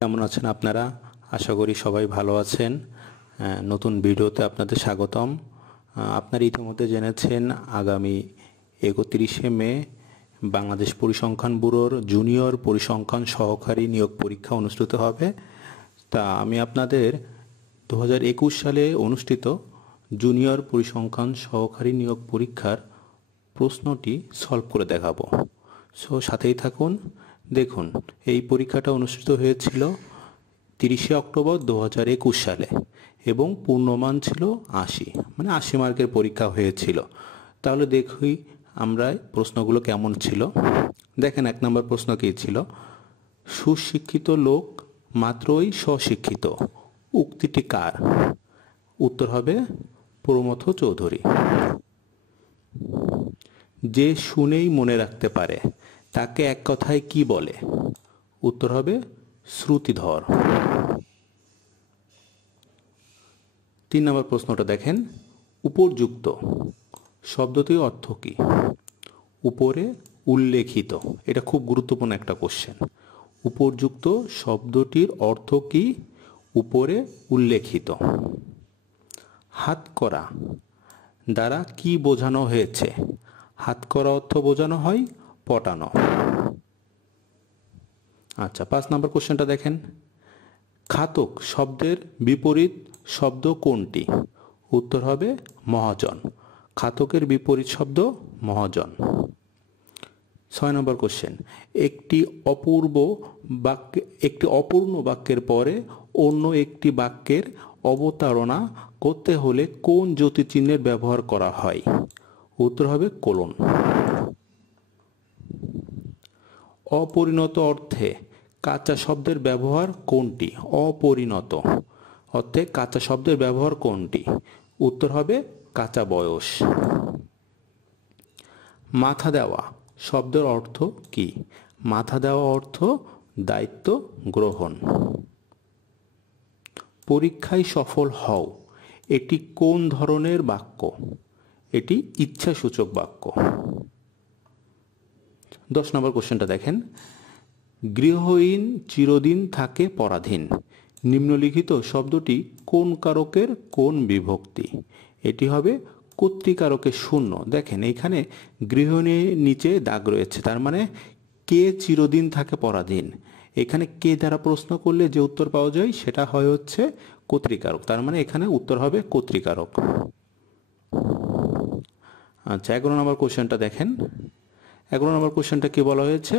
কেমন আছেন আপনারা? আশা করি সবাই ভালো আছেন। নতুন ভিডিওতে আপনাদের স্বাগতম। আপনারা ইতিমধ্যে জেনেছেন আগামী 31শে মে বাংলাদেশ পরিসংখ্যান ব্যুরোর জুনিয়র পরিসংখ্যান সহকারী নিয়োগ পরীক্ষা অনুষ্ঠিত হবে। তা আমি আপনাদের 2021 সালে অনুষ্ঠিত জুনিয়র পরিসংখ্যান সহকারী নিয়োগ পরীক্ষার প্রশ্নটি সলভ করে দেখাবো। সাথেই থাকুন। দেখুন, এই পরীক্ষাটা অনুষ্ঠিত হয়েছিল 30শে অক্টোবর 2021 সালে এবং পূর্ণমান ছিল 80, মানে 80 মার্কের পরীক্ষা হয়েছিল। তাহলে দেখি আমরা প্রশ্নগুলো কেমন ছিল। দেখেন, 1 নম্বর প্রশ্ন কী ছিল? সুশিক্ষিত লোক মাত্রই স্বশিক্ষিত, উক্তিটি কার? উত্তর হবে প্রমথ চৌধুরী। যে শুনেই মনে রাখতে পারে তাকে এক কথায় কি বলে? উত্তর হবে শ্রুতিধর। 3 নম্বর প্রশ্নটা দেখেন, উপর্যুক্ত শব্দটির অর্থ কি? উপরে উল্লেখিত। এটা খুব গুরুত্বপূর্ণ একটা কোশ্চেন। উপর্যুক্ত শব্দটির অর্থ কি? উপরে উল্লেখিত। হাতকড়া দ্বারা কি বোঝানো হয়েছে? হাতকড়া অর্থ বোঝানো হয় পটানো। আচ্ছা, 5 নম্বর কোশ্চেনটা দেখেন, খাতক শব্দের বিপরীত শব্দ কোনটি? উত্তর হবে মহাজন। খাতকের বিপরীত শব্দ মহাজন। 6 নম্বর কোশ্চেন, একটি অপূর্ণ বাক্যের পরে অন্য একটি বাক্যের অবতারণা করতে হলে কোন জ্যোতিচিহ্নের ব্যবহার করা হয়? উত্তর হবে কোলন। অপরিণত অর্থে কাঁচা শব্দের ব্যবহার কোনটি? অপরিণত অর্থে কাঁচা শব্দের ব্যবহার কোনটি? উত্তর হবে কাঁচা বয়স। মাথা দেওয়া শব্দের অর্থ কি? মাথা দেওয়া অর্থ দায়িত্ব গ্রহণ। পরীক্ষায় সফল হও এটি কোন ধরনের বাক্য? এটি ইচ্ছাসূচক বাক্য। 10 নম্বর কোশ্চেনটা দেখেন, গৃহহীন চিরদিন থাকে পরাধীন। নিম্নলিখিত শব্দটি কোন কারকের কোন বিভক্তি? এটি হবে কর্তৃকারকের শূন্য। দেখেন, এখানে গৃহহীনের নিচে দাগ রয়েছে, তার মানে কে চিরদিন থাকে পরাধীন। এখানে কে দ্বারা প্রশ্ন করলে যে উত্তর পাওয়া যায় সেটা হয় হচ্ছে কর্তৃকারক, তার মানে এখানে উত্তর হবে কর্তৃকারক। আচ্ছা, 11 নম্বর কোশ্চেনটা দেখেন। 11 নম্বর কোশ্চেনটা কি বলা হয়েছে?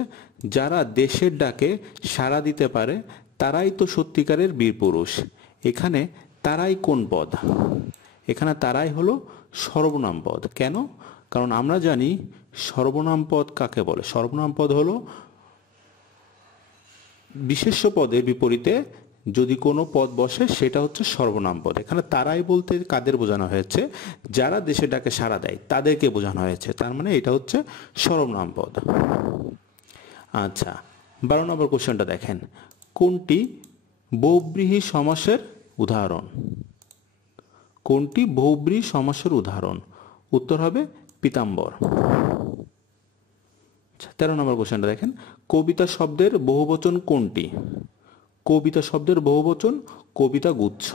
যারা দেশের ডাকে সাড়া দিতে পারে তারাই তো সত্যিকারের বীরপুরুষ। এখানে তারাই কোন পদ? এখানে তারাই হলো সর্বনাম পদ। কেন? কারণ আমরা জানি সর্বনাম পদ কাকে বলে। সর্বনাম পদ হলো বিশেষ্য পদের বিপরীতে যদি কোনো পদ বসে সেটা হচ্ছে সর্বনাম পদ। এখানে তারাই বলতে কাদের বোঝানো হয়েছে? যারা দেশের ডাকে সাড়া দেয় তাদেরকে বোঝানো হয়েছে, তার মানে এটা হচ্ছে সর্বনাম পদ। আচ্ছা, 12 নম্বর কোশ্চেনটা দেখেন, কোনটি বহুব্রীহি সমাসের উদাহরণ? কোনটি বহুব্রীহি সমাসের উদাহরণ? উত্তর হবে পীতাম্বর। 13 নম্বর কোশ্চেনটা দেখেন, কবিতা শব্দের বহুবচন কোনটি? কবিতা শব্দের বহুবচন কবিতা গুচ্ছ।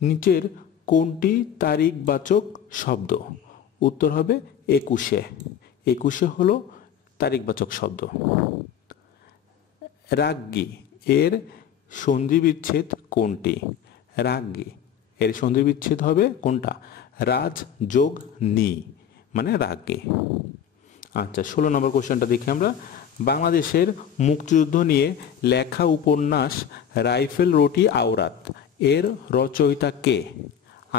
নিচের কোনটি তারিখবাচক শব্দ? উত্তর হবে 21। 21 হলো তারিখবাচক শব্দ। রাজ্ঞী এর সন্ধিবিচ্ছেদ কোনটি? রাজ্ঞী এর সন্ধিবিচ্ছেদ হবে কোনটা? রাজ যোগ নি, মানে রাজ্ঞী। আচ্ছা, 16 নম্বর কোশ্চেনটা দেখি আমরা। বাংলাদেশের মুক্তিযুদ্ধ নিয়ে লেখা উপন্যাস রাইফেল রোটি আওরাত এর রচয়িতা কে?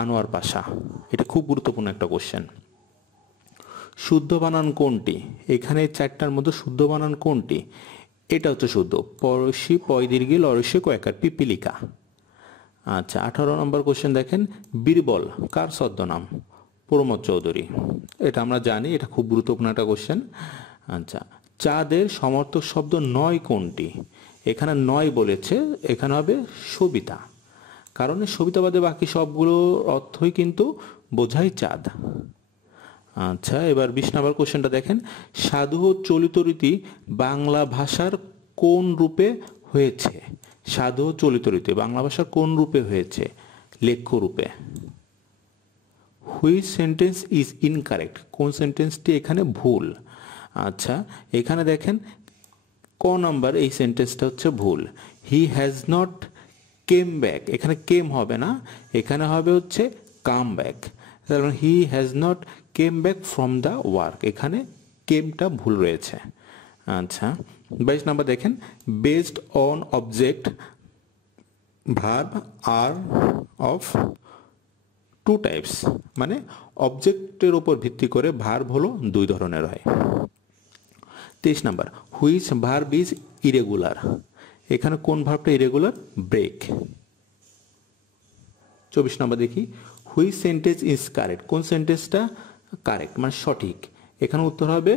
আনোয়ার পাশা। এটা খুব গুরুত্বপূর্ণ একটা কোশ্চেন। শুদ্ধ বানান কোনটি? এখানে 4টার মধ্যে শুদ্ধ বানান কোনটি? এটা হচ্ছে শুদ্ধ, পরশি পয় দীর্ঘি লরসি কয়েকার পিপিলিকা। আচ্ছা, 18 নম্বর কোশ্চেন দেখেন, বীরবল কার ছদ্মনাম? প্রমথ চৌধুরী। এটা আমরা জানি, এটা খুব গুরুত্বপূর্ণ একটা কোশ্চেন। আচ্ছা, চাঁদের সমর্থক শব্দ নয় কোনটি? এখানে নয় বলেছে, এখানে হবে সবিতা, কারণ সবিতাবাদে বাকি সবগুলো অর্থই কিন্তু বোঝায় চাঁদ। আচ্ছা, এবার 20 নম্বর কোশ্চেনটা দেখেন, সাধু চলিত রীতি বাংলা ভাষার কোন রূপে হয়েছে সাধু ও চলিত রীতি বাংলা ভাষার কোন রূপে হয়েছে লেখ্য রূপে হুইচ সেন্টেন্স ইজ ইনকারেক্ট কোন সেন্টেন্সটি এখানে ভুল আচ্ছা এখানে দেখেন ক নাম্বার এই সেন্টেন্সটা হচ্ছে ভুল হি হ্যাজ নট কেম ব্যাক এখানে কেম হবে না এখানে হবে হচ্ছে কাম ব্যাক তাহলে he has not came back from the work এখানে কেমটা ভুল রয়েছে আচ্ছা 22 নাম্বার দেখেন বেসড অন অবজেক্ট ভার্ব আর অফ টু টাইপস মানে অবজেক্টের উপর ভিত্তি করে ভার্ব হলো দুই ধরনের হয় 23 number which verb is irregular এখানে কোন ভার্বটা ইরেগুলার ব্রেক 24 নাম্বার দেখি হুইচ সেন্টেন্স ইজ কারেক্ট কোন সেন্টেন্সটা কারেক্ট মানে সঠিক এখানে উত্তর হবে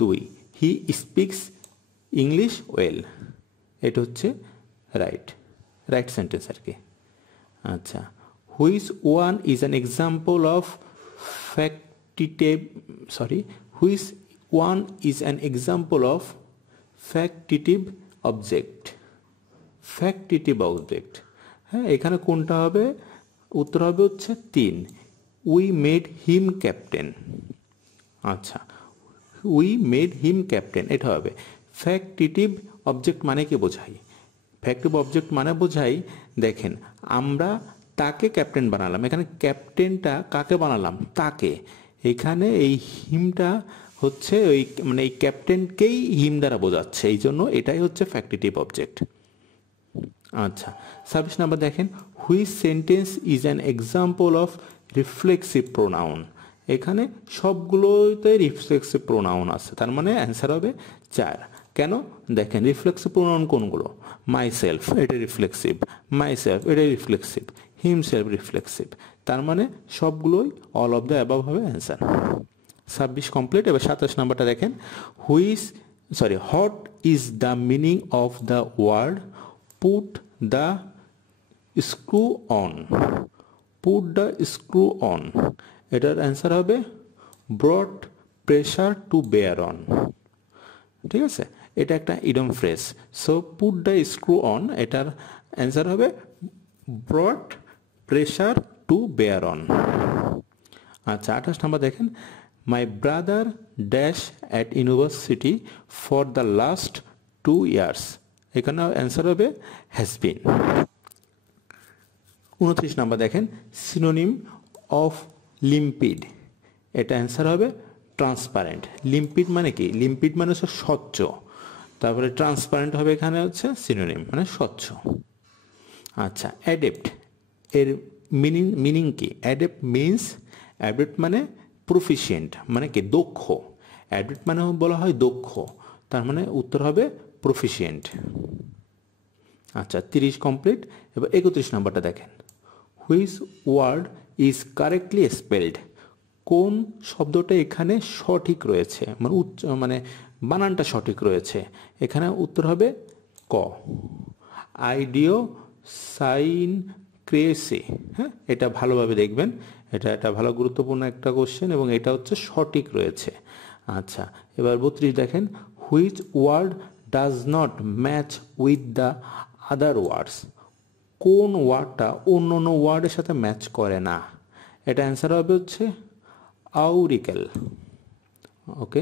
2 হি স্পিক্স ইংলিশ ওয়েল এটা হচ্ছে রাইট সেন্টেন্স আর কি আচ্ছা which one is an example of which one is an example of factitive object হ্যাঁ এখানে কোনটা হবে উত্তর হবে হচ্ছে 3 উই মেড হিম ক্যাপ্টেন আচ্ছা উই মেড হিম ক্যাপ্টেন এটা হবে ফ্যাক্টিটিভ অবজেক্ট মানে কি বোঝাই ফ্যাক্টিভ অবজেক্ট মানে বোঝাই দেখেন আমরা তাকে ক্যাপ্টেন বানালাম এখানে ক্যাপ্টেনটা কাকে বানালাম তাকে এখানে এই হিমটা হচ্ছে ওই মানে এই ক্যাপ্টেনকেই হিম দ্বারা বোঝাচ্ছে এই জন্য এটাই হচ্ছে ফ্যাক্টিটিভ অবজেক্ট আচ্ছা 26 নাম্বার দেখেন which sentence is an example of reflexive pronoun এখানে সবগুলোতে রিফ্লেক্সিভ প্রোনাউন আছে তার মানে অ্যান্সার হবে 4 কেন দেখেন রিফ্লেক্সিভ প্রোনাউন কোনগুলো মাই সেলফ এটা রিফ্লেক্সিভ মাই সেলফ এটা রিফ্লেক্সিভ হিমসেলফ রিফ্লেক্সিভ তার মানে সবগুলোই অল অফ দ্য অ্যাবাভ হবে অ্যান্সার 26 কমপ্লিট এবার 27 নাম্বারটা দেখেন what is the meaning of the word put the screw on এটার অ্যান্সার হবে brought pressure to bear on ঠিক আছে এটা একটা idiom phrase so put the screw on এটার অ্যান্সার হবে brought pressure to bear on আচ্ছা 28 নাম্বার দেখেন my brother dash at university for the last 2 years এখানে অ্যান্সার হবে হ্যাজ বিন 29 নাম্বার দেখেন সিনোনিম অফ লিম্পিড এটা অ্যান্সার হবে transparent limpid মানে কি লিম্পিড মানে হচ্ছে স্বচ্ছ তারপরে ট্রান্সপারেন্ট হবে এখানে হচ্ছে সিনোনিম মানে স্বচ্ছ আচ্ছা অ্যাডেপ্ট এর মিনিং কি অ্যাডেপ্ট মানে প্রফিশিয়েন্ট মানে কি দক্ষ অ্যাডেপ্ট মানে বলা হয় দক্ষ তার মানে উত্তর হবে প্রফিশিয়েন্ট আচ্ছা 30 কমপ্লিট এবার 31 নাম্বারটা দেখেন which word is correctly spelled কোন শব্দটা এখানে সঠিক রয়েছে মানে বানানটা সঠিক রয়েছে এখানে উত্তর হবে ক আইডিও সাইন ক্রেসি হ্যাঁ এটা ভালোভাবে দেখবেন এটা ভালো গুরুত্বপূর্ণ একটা কোশ্চেন এবং এটা হচ্ছে সঠিক রয়েছে আচ্ছা এবার 32 দেখেন which word does not match with the other words কোন ওয়ার্ডটা অন্য অন্য ওয়ার্ডের সাথে ম্যাচ করে না এটা অ্যান্সার হবে হচ্ছে আউরিকেল ওকে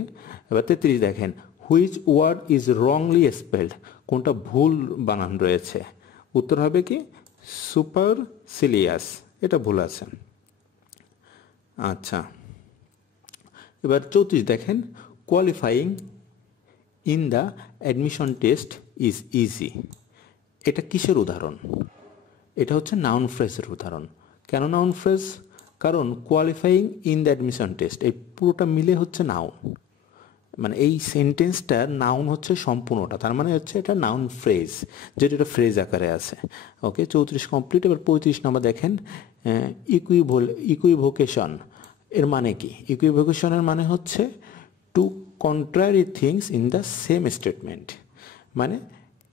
এবার 33 দেখেন which word is wrongly spelled কোনটা ভুল বানান রয়েছে উত্তর হবে কি সুপারসিলিয়াস এটা ভুল আছে আচ্ছা এবার 34 দেখেন qualifying in the admission test is easy এটা কিসের উদাহরণ এটা হচ্ছে নাউন ফ্রেজের উদাহরণ কেন নাউন ফ্রেজ কারণ qualifying in the admission test এই পুরোটা মিলে হচ্ছে নাউন মানে এই সেন্টেন্সটার নাউন হচ্ছে সম্পূর্ণটা তার মানে হচ্ছে এটা নাউন ফ্রেজ যেটা এটা ফ্রেজ আকারে আছে ওকে 34 কমপ্লিট এবার 35 নাম্বার দেখেন ইকুইভোকেশন এর মানে কি ইকুইভোকেশনের মানে হচ্ছে to contrary things in the same statement মানে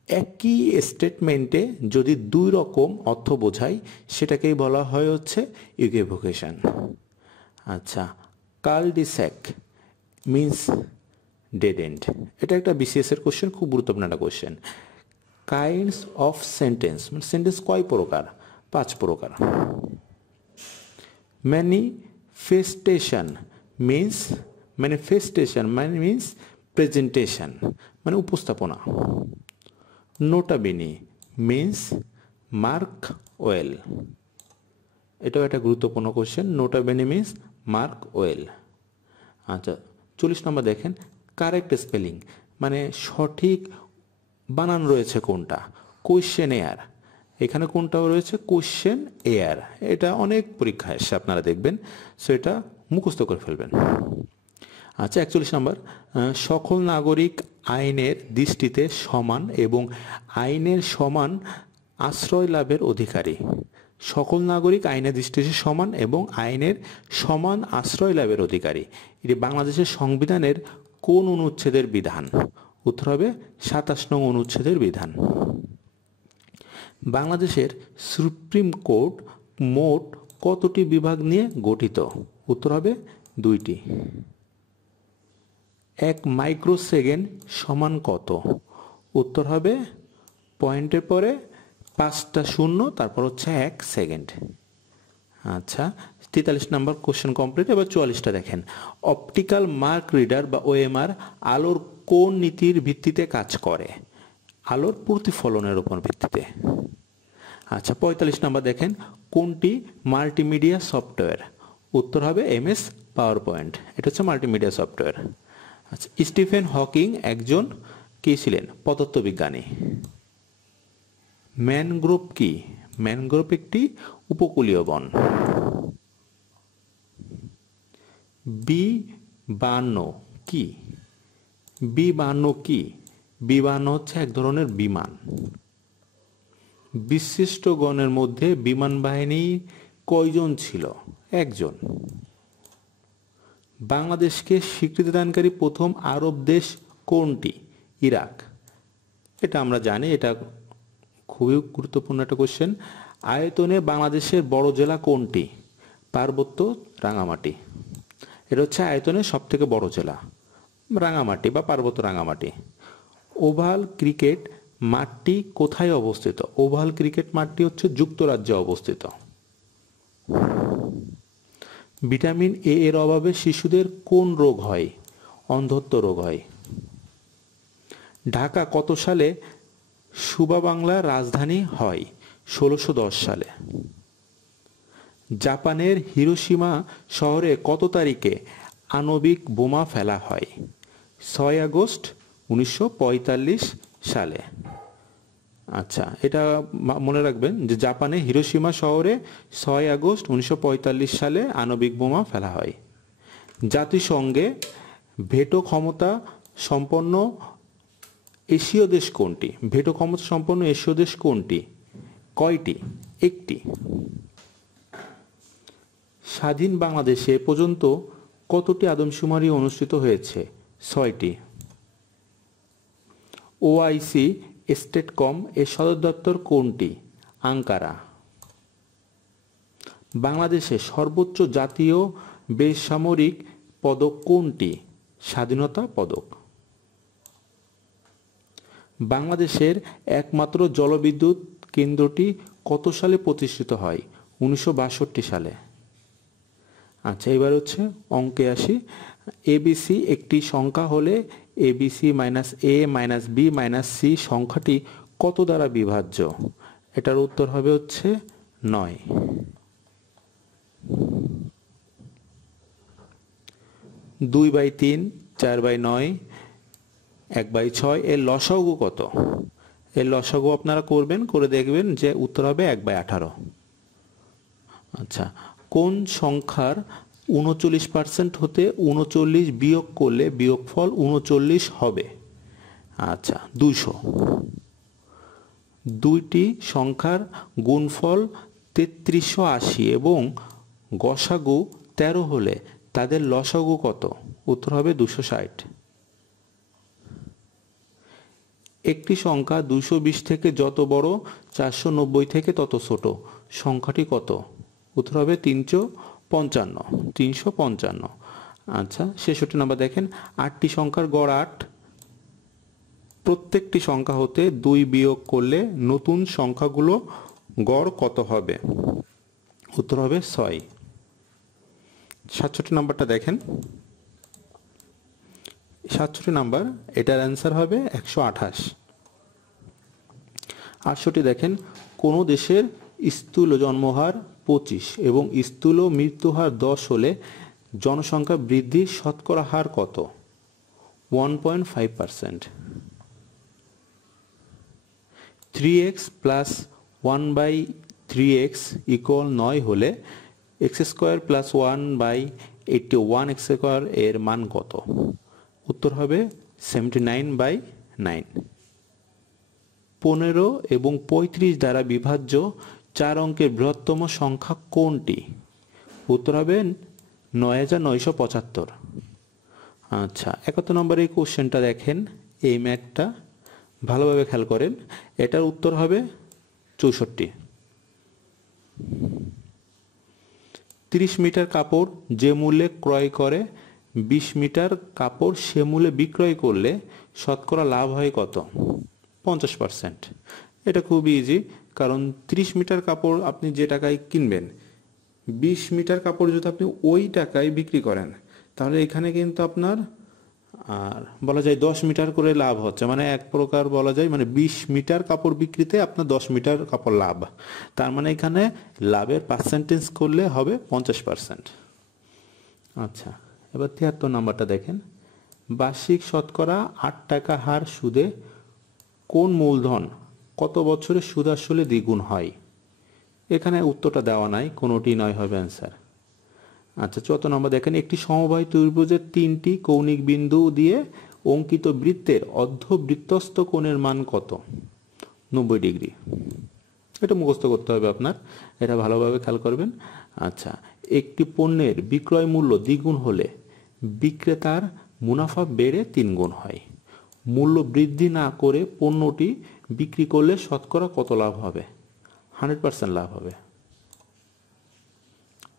একই স্টেটমেন্টে যদি দুই রকম অর্থ বোঝায় সেটাকেই বলা হয় হচ্ছে ইকুইভোকেশন আচ্ছা কালডিস্যাক মিন্স ডেড এন্ড এটা একটা বিসিএস এর কোশ্চেন খুব গুরুত্বপূর্ণ একটা কোশ্চেন কাইন্ডস অফ সেন্টেন্স, মানে সেন্টেন্স কয় প্রকার? 5 প্রকার। ম্যানিফেস্টেশন মিন্স প্রেজেন্টেশন, মানে উপস্থাপনা। নোটা বেনি মিন্স মার্ক ওয়েল, এটাও একটা গুরুত্বপূর্ণ কোশ্চেন। নোটা বেনি মিন্স মার্ক ওয়েল। আচ্ছা 40 নম্বর দেখেন, কারেক্ট স্পেলিং, মানে সঠিক বানান রয়েছে কোনটা? কোয়েশ্চেন এয়ার, এখানে কোনটাও রয়েছে? Question air. এটা অনেক পরীক্ষা এসে আপনারা দেখবেন, সো এটা মুখস্থ করে ফেলবেন। আচ্ছা 41 নম্বর, সকল নাগরিক আইনের দৃষ্টিতে সমান এবং আইনের সমান আশ্রয় লাভের অধিকারী। সকল নাগরিক আইনের দৃষ্টিতে সমান এবং আইনের সমান আশ্রয় লাভের অধিকারী, এটি বাংলাদেশের সংবিধানের কোন অনুচ্ছেদের বিধান? উত্তর হবে 27 নং অনুচ্ছেদের বিধান। বাংলাদেশের সুপ্রিম কোর্ট মোট কতটি বিভাগ নিয়ে গঠিত? উত্তর হবে 2টি। 1 মাইক্রোসেকেন্ড সমান কত? উত্তর হবে পয়েন্টের পরে 5টা শূন্য, তারপর হচ্ছে 1 সেকেন্ড। আচ্ছা 43 নম্বর কোশ্চেন কমপ্লিট। এবার 44টা দেখেন, অপটিক্যাল মার্ক রিডার বা ওএমআর আলোর কোন নীতির ভিত্তিতে কাজ করে? আলোর প্রতিফলনের উপর ভিত্তিতে। আচ্ছা 45 নম্বর দেখেন, কোনটি মাল্টিমিডিয়া সফটওয়্যার? উত্তর হবে এমএস পাওয়ার পয়েন্ট, এটা হচ্ছে মাল্টিমিডিয়া সফটওয়্যার। আচ্ছা স্টিফেন হকিং একজন কি ছিলেন? পদার্থবিজ্ঞানী। ম্যানগ্রোভ কি? ম্যানগ্রোভ একটি উপকূলীয় বন। বিমানো কি? বিমানো কি? বিমানো হচ্ছে এক ধরনের বিমান। বিশিষ্টগণের মধ্যে বিমান বাহিনী কয়জন ছিল? 1 জন। বাংলাদেশকে স্বীকৃতিদানকারী প্রথম আরব দেশ কোনটি? ইরাক। এটা আমরা জানি, এটা খুবই গুরুত্বপূর্ণ একটা কোশ্চেন। আয়তনে বাংলাদেশের বড় জেলা কোনটি? পার্বত্য রাঙামাটি। এটা হচ্ছে আয়তনে সব থেকে বড় জেলা, রাঙামাটি বা পার্বত্য রাঙামাটি। ওভাল ক্রিকেট মাঠটি কোথায় অবস্থিত? ওভাল ক্রিকেট মাঠটি হচ্ছে যুক্তরাজ্যে অবস্থিত। ভিটামিন এ এর অভাবে শিশুদের কোন রোগ হয়? অন্ধত্ব রোগ হয়। ঢাকা কত সালে সুবা বাংলার রাজধানী হয়? 1610 সালে। জাপানের হিরোশিমা শহরে কত তারিখে আণবিক বোমা ফেলা হয়? 6 আগস্ট 1945 সালে। আচ্ছা এটা মনে রাখবেন যে জাপানে হিরোশিমা শহরে 6 আগস্ট 1945 সালে আণবিক বোমা ফেলা হয়। জাতিসংঘে ভেটো ক্ষমতা সম্পন্ন এশীয় দেশ কোনটি? ভেটো ক্ষমতা সম্পন্ন এশীয় দেশ কোনটি? কয়টি? 1টি। স্বাধীন বাংলাদেশে পর্যন্ত কতটি আদমশুমারি অনুষ্ঠিত হয়েছে? 6টি। ওআইসি স্টেটকম এর সদর দপ্তর কোনটি? আঙ্কারা। বাংলাদেশের সর্বোচ্চ জাতীয় বেসামরিক পদক কোনটি? স্বাধীনতা পদক। বাংলাদেশের একমাত্র জলবিদ্যুৎ কেন্দ্রটি কত সালে প্রতিষ্ঠিত হয়? 1962 সালে। আচ্ছা এবার হচ্ছে অঙ্কে আসি। এবিসি একটি সংখ্যা হলে এবিসি মাইনাস এ মাইনাস বি মাইনাস সি সংখ্যাটি কত দ্বারা বিভাজ্য? এটার উত্তর হবে হচ্ছে 9। 2/3, 4/9, 1/6 এর লসাগু কত? এর লসাগু আপনারা করবেন, করে দেখবেন যে উত্তর হবে 1/18। আচ্ছা কোন সংখ্যার 39% হতে 39 বিয়োগ করলে বিয়োগফল 39 হবে? আচ্ছা 200। দুইটি সংখ্যার গুণফল 3380 এবং গসাগু 13 হলে তাদের লসাগু কত? উত্তর হবে 260। একটি সংখ্যা 220 থেকে যত বড় 490 থেকে তত ছোট, সংখ্যাটি কত? উত্তর হবে 355। আচ্ছা 66 নম্বর দেখেন, 8টি সংখ্যার গড় 8, প্রত্যেকটি সংখ্যা হতে 2 বিয়োগ করলে নতুন সংখ্যাগুলো গড় কত হবে? উত্তর হবে 6। 67 নাম্বারটা দেখেন। 67 নাম্বার, এটার অ্যান্সার হবে 128। 68 দেখেন, কোন দেশের স্থূল জন্মহার 25 এবং স্থূল মৃত্যুহার 10 হলে জনসংখ্যা বৃদ্ধির শতকরা হার কত? 1.5%। 3x প্লাস 1/3x ইকুয়াল 9 হলে x² প্লাস 1/81 x² এর মান কত? উত্তর হবে 79/9। 15 এবং 35 দ্বারা বিভাজ্য 4 অঙ্কের বৃহত্তম সংখ্যা কোনটি? উত্তর হবে 9975। আচ্ছা, 71 নম্বর এই কোশ্চেনটা দেখেন, এই ম্যাথটা ভালোভাবে খেয়াল করেন। এটার উত্তর হবে 64। 30 মিটার কাপড় যে মূল্যে ক্রয় করে 20 মিটার কাপড় সে মূল্যে বিক্রয় করলে শতকরা লাভ হয় কত? 50%। এটা খুব ইজি, কারণ 30 মিটার কাপড় আপনি যে টাকায় কিনবেন, 20 মিটার কাপড় যদি আপনি ওই টাকায় বিক্রি করেন, তাহলে এখানে কিন্তু আপনার আর বলা যায় 10 মিটার করে লাভ হচ্ছে, মানে এক প্রকার বলা যায় মানে 20 মিটার কাপড় বিক্রিতে আপনার 10 মিটার কাপড় লাভ। তার মানে এখানে লাভের পার্সেন্টেজ করলে হবে 50%। আচ্ছা, এবার 73 নাম্বারটা দেখেন, বার্ষিক শতকরা 8 টাকা হার সুদে কোন মূলধন কত বছরে সুদ আসলে দ্বিগুণ হয়? এখানে উত্তরটা দেওয়া নাই, কোনোটি নয় হবে অ্যান্সার। আচ্ছা, 74 নম্বর দেখেন, একটি সমবায় ত্রিভুজের 3টি কৌণিক বিন্দু দিয়ে অঙ্কিত বৃত্তের অর্ধবৃত্তস্থ কোণের মান কত? 90 ডিগ্রি। এটা মুখস্থ করতে হবে আপনার, এটা ভালোভাবে খেয়াল করবেন। আচ্ছা, একটি পণ্যের বিক্রয় মূল্য দ্বিগুণ হলে বিক্রেতার মুনাফা বেড়ে 3 গুণ হয়। মূল্য বৃদ্ধি না করে পণ্যটি বিক্রি করলে শতকরা কত লাভ হবে? 100% লাভ হবে।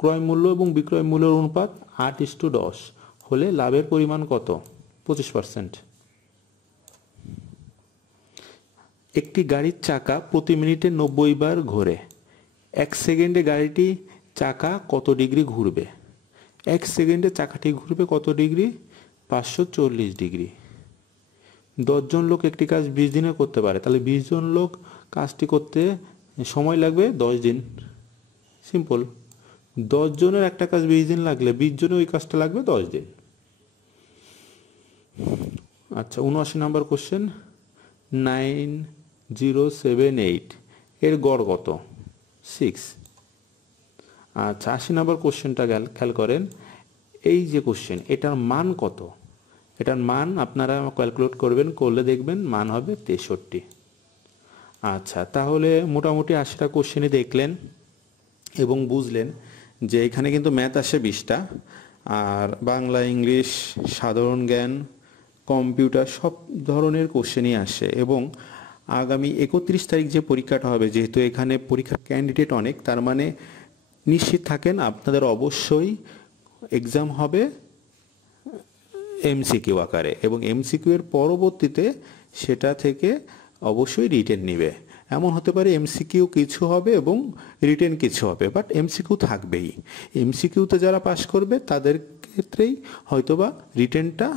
ক্রয় মূল্য এবং বিক্রয় মূল্যের অনুপাত 8:10 হলে লাভের পরিমাণ কত? 25%। একটি গাড়ির চাকা প্রতি মিনিটে 90 বার ঘোরে। 1 সেকেন্ডে গাড়িটি চাকা কত ডিগ্রি ঘুরবে? 1 সেকেন্ডে চাকাটি ঘুরবে কত ডিগ্রি? 540 ডিগ্রি। 10 জন লোক একটি কাজ 20 দিনে করতে পারে, তাহলে 20 জন লোক কাজটি করতে সময় লাগবে 10 দিন। সিম্পল। 10 জনের একটা কাজ 20 দিন লাগলে 20 জনের ওই কাজটা লাগবে 10 দিন। আচ্ছা, 79 নাম্বার কোশ্চেন, 9078 এর গড় কত? 6। আচ্ছা, 80 নাম্বার কোশ্চেনটা খেয়াল করেন, এই যে কোশ্চেন, এটার মান কত? এটার মান আপনারা ক্যালকুলেট করবেন, করলে দেখবেন মান হবে 63। আচ্ছা, তাহলে মোটামুটি 80টা কোশ্চেনই দেখলেন এবং বুঝলেন যে এখানে কিন্তু ম্যাথ আসে 20টা, আর বাংলা, ইংলিশ, সাধারণ জ্ঞান, কম্পিউটার সব ধরনের কোশ্চেনই আসে। এবং আগামী 31 তারিখ যে পরীক্ষাটা হবে, যেহেতু এখানে পরীক্ষার ক্যান্ডিডেট অনেক, তার মানে নিশ্চিত থাকেন আপনাদের অবশ্যই এক্সাম হবে এমসিকিউ আকারে, এবং এমসিকিউ এর পরবর্তীতে সেটা থেকে অবশ্যই রিটেন নিবে। এমন হতে পারে এমসিকিউ কিছু হবে এবং রিটেন কিছু হবে, বাট এমসিকিউ থাকবেই। এমসিকিউতে যারা পাশ করবে তাদের ক্ষেত্রেই হয়তোবা রিটেনটা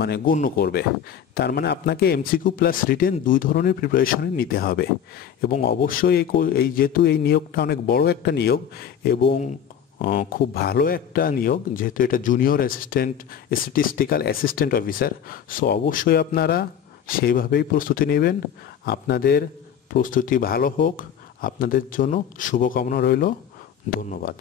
মানে গণ্য করবে। তার মানে আপনাকে এমসিকিউ প্লাস রিটেন 2 ধরনের প্রিপারেশনে নিতে হবে। এবং অবশ্যই এই যেহেতু এই নিয়োগটা অনেক বড় একটা নিয়োগ এবং খুব ভালো একটা নিয়োগ, যেহেতু এটা junior assistant statistical assistant officer, so অবশ্যই আপনারা সেইভাবেই প্রস্তুতি নেবেন। আপনাদের প্রস্তুতি ভালো হোক, আপনাদের জন্য শুভকামনা রইল। ধন্যবাদ।